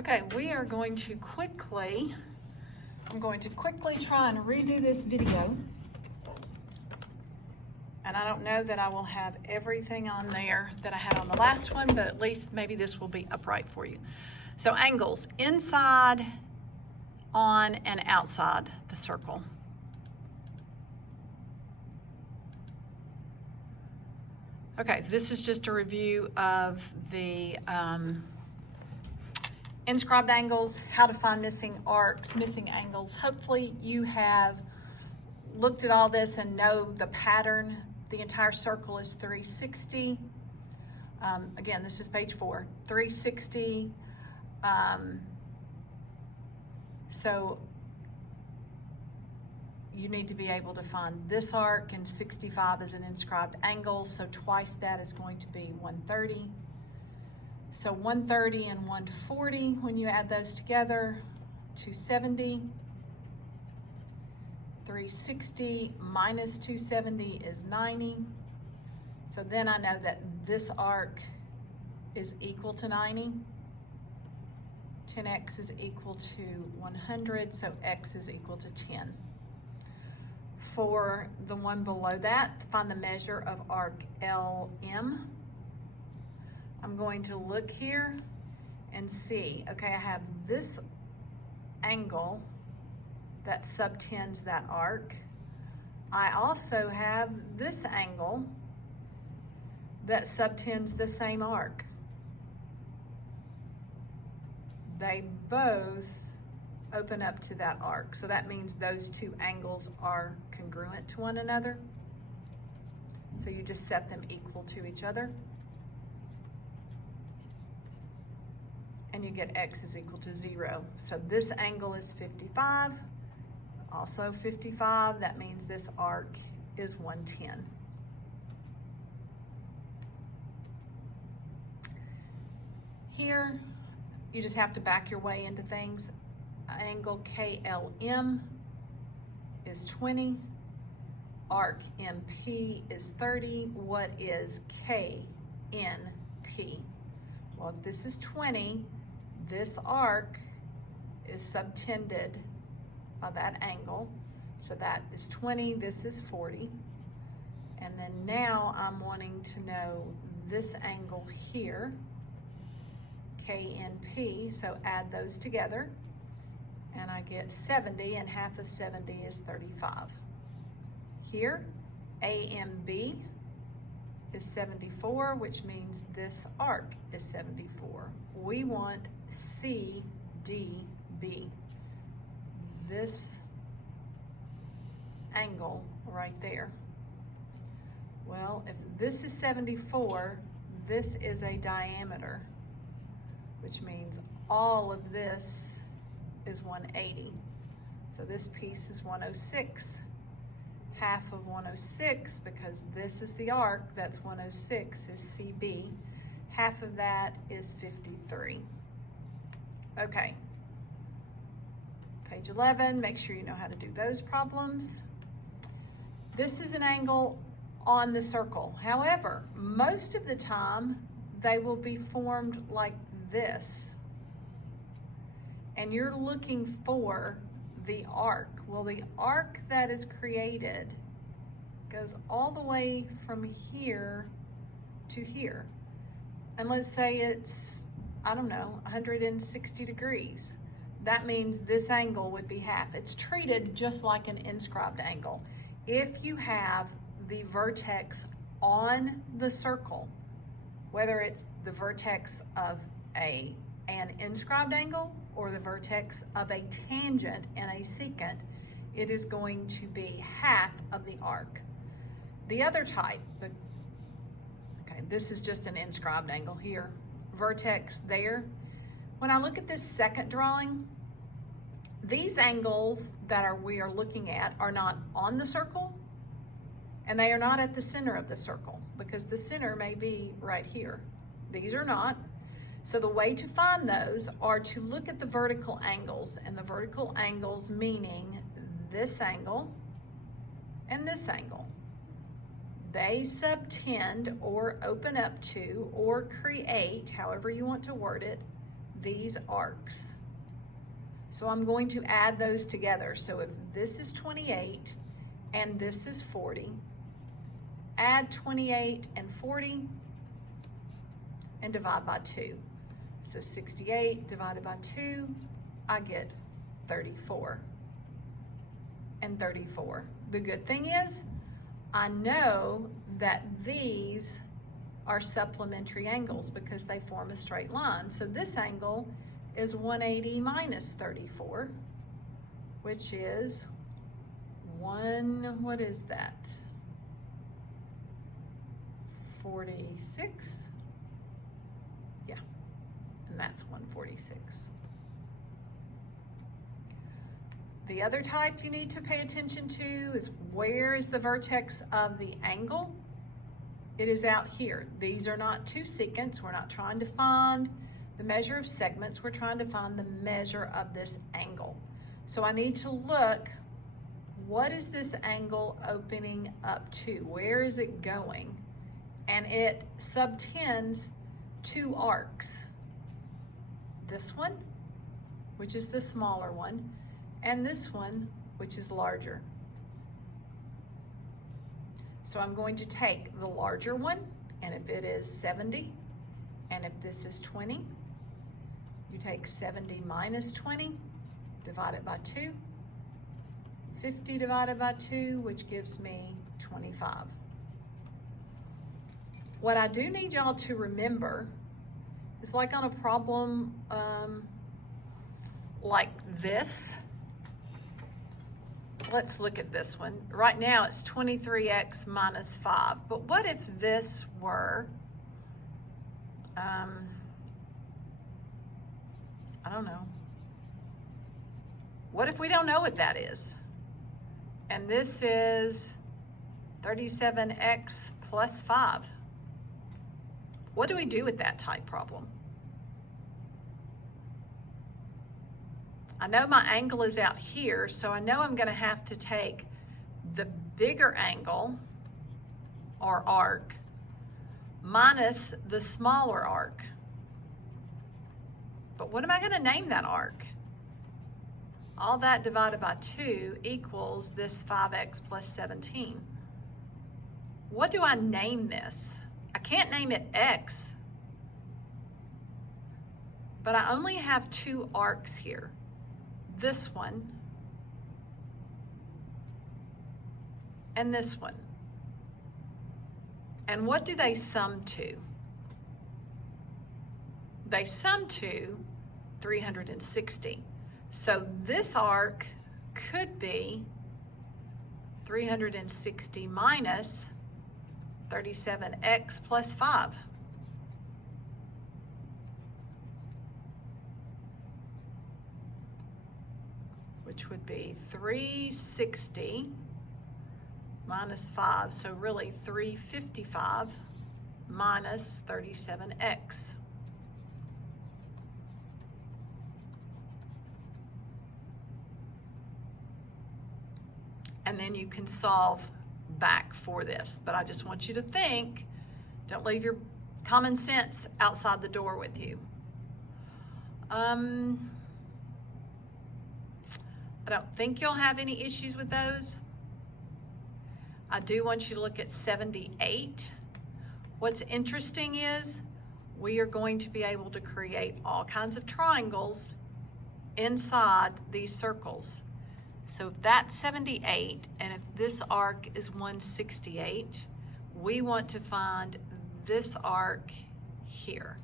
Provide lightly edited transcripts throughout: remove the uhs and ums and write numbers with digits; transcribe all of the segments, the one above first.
Okay, we are going to quickly, I'm going to quickly try and redo this video. And I don't know that I will have everything on there that I had on the last one, but at least maybe this will be upright for you. So angles, inside, on, and outside the circle. Okay, this is just a review of the inscribed angles, how to find missing arcs, missing angles. Hopefully you have looked at all this and know the pattern. The entire circle is 360. Again, this is page 4, 360. So you need to be able to find this arc, and 65 is an inscribed angle, so twice that is going to be 130. So 130 and 140, when you add those together, 270. 360 minus 270 is 90. So then I know that this arc is equal to 90. 10x is equal to 100, so x is equal to 10. For the one below that, find the measure of arc LM. I'm going to look here and see, okay, I have this angle that subtends that arc. I also have this angle that subtends the same arc. They both open up to that arc. So that means those two angles are congruent to one another. So you just set them equal to each other. And you get x is equal to 0. So this angle is 55, also 55. That means this arc is 110. Here, you just have to back your way into things. Angle KLM is 20. Arc MP is 30. What is KNP? Well, if this is 20, this arc is subtended by that angle. So that is 20, this is 40. And then now I'm wanting to know this angle here, KNP, so add those together. And I get 70, and half of 70 is 35. Here, AMB is 74, which means this arc is 74. We want CDB, this angle right there. Well, if this is 74, this is a diameter, which means all of this is 180. So this piece is 106. Half of 106, because this is the arc, that's 106, is CB. Half of that is 53. Okay. Page 11, make sure you know how to do those problems. This is an angle on the circle. However, most of the time, they will be formed like this. And you're looking for the arc. Well, the arc that is created goes all the way from here to here. And let's say it's, I don't know, 160 degrees. That means this angle would be half. It's treated just like an inscribed angle. If you have the vertex on the circle, whether it's the vertex of an inscribed angle or the vertex of a tangent and a secant, it is going to be half of the arc. The other type, okay, this is just an inscribed angle here, vertex there. When I look at this second drawing, these angles that we are looking at are not on the circle, and they are not at the center of the circle, because the center may be right here. These are not. So the way to find those are to look at the vertical angles, and the vertical angles meaning this angle and this angle. They subtend or open up to or create, however you want to word it, these arcs. So I'm going to add those together. So if this is 28 and this is 40, add 28 and 40 and divide by 2. So 68 divided by 2, I get 34 and 34. The good thing is, I know that these are supplementary angles because they form a straight line. So this angle is 180 minus 34, which is what is that? 46? Yeah, and that's 146. The other type you need to pay attention to is, where is the vertex of the angle? It is out here. These are not two secants. We're not trying to find the measure of segments. We're trying to find the measure of this angle. So I need to look, what is this angle opening up to? Where is it going? And it subtends two arcs. This one, which is the smaller one, and this one, which is larger. So I'm going to take the larger one, and if it is 70, and if this is 20, you take 70 minus 20, divide it by 2, 50 divided by 2, which gives me 25. What I do need y'all to remember is, like on a problem like this, let's look at this one. Right now it's 23x minus 5, but what if this were, I don't know. What if we don't know what that is? And this is 37x plus 5. What do we do with that type problem? I know my angle is out here, so I know I'm going to have to take the bigger angle, or arc, minus the smaller arc. But what am I going to name that arc? All that divided by 2 equals this 5x plus 17. What do I name this? I can't name it x, but I only have two arcs here. This one and this one. And what do they sum to? They sum to 360. So this arc could be 360 minus 37x plus 5. Which would be 360 minus 5, so really 355 minus 37x. And then you can solve back for this, but I just want you to think, don't leave your common sense outside the door with you. I don't think you'll have any issues with those. I do want you to look at 78. What's interesting is we are going to be able to create all kinds of triangles inside these circles. So if that's 78, and if this arc is 168, we want to find this arc here.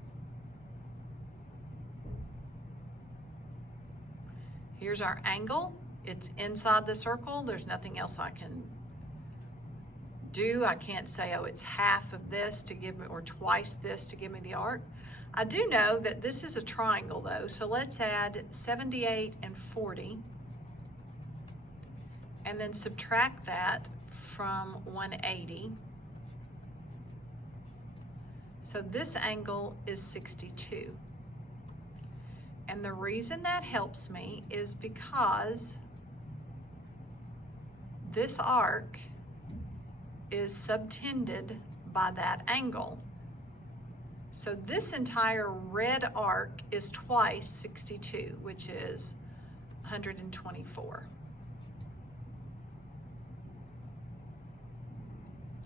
Here's our angle. It's inside the circle. There's nothing else I can do. I can't say, oh, it's half of this to give me, or twice this to give me the arc. I do know that this is a triangle though, so let's add 78 and 40, and then subtract that from 180. So this angle is 62. And the reason that helps me is because this arc is subtended by that angle. So this entire red arc is twice 62, which is 124.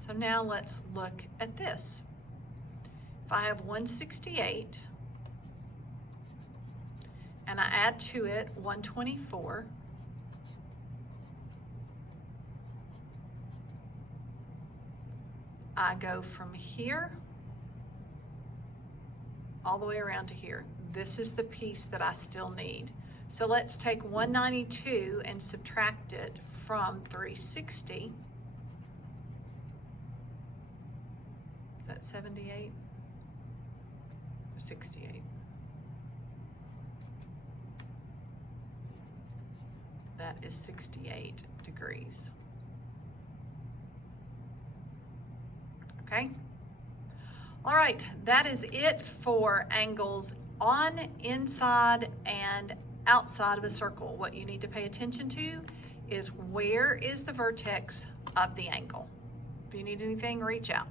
So now let's look at this. If I have 168 and I add to it 124, I go from here all the way around to here. This is the piece that I still need. So let's take 192 and subtract it from 360. Is that 78 or 68? That is 68 degrees. Okay? All right, that is it for angles on, inside, and outside of a circle. What you need to pay attention to is where is the vertex of the angle. If you need anything, reach out.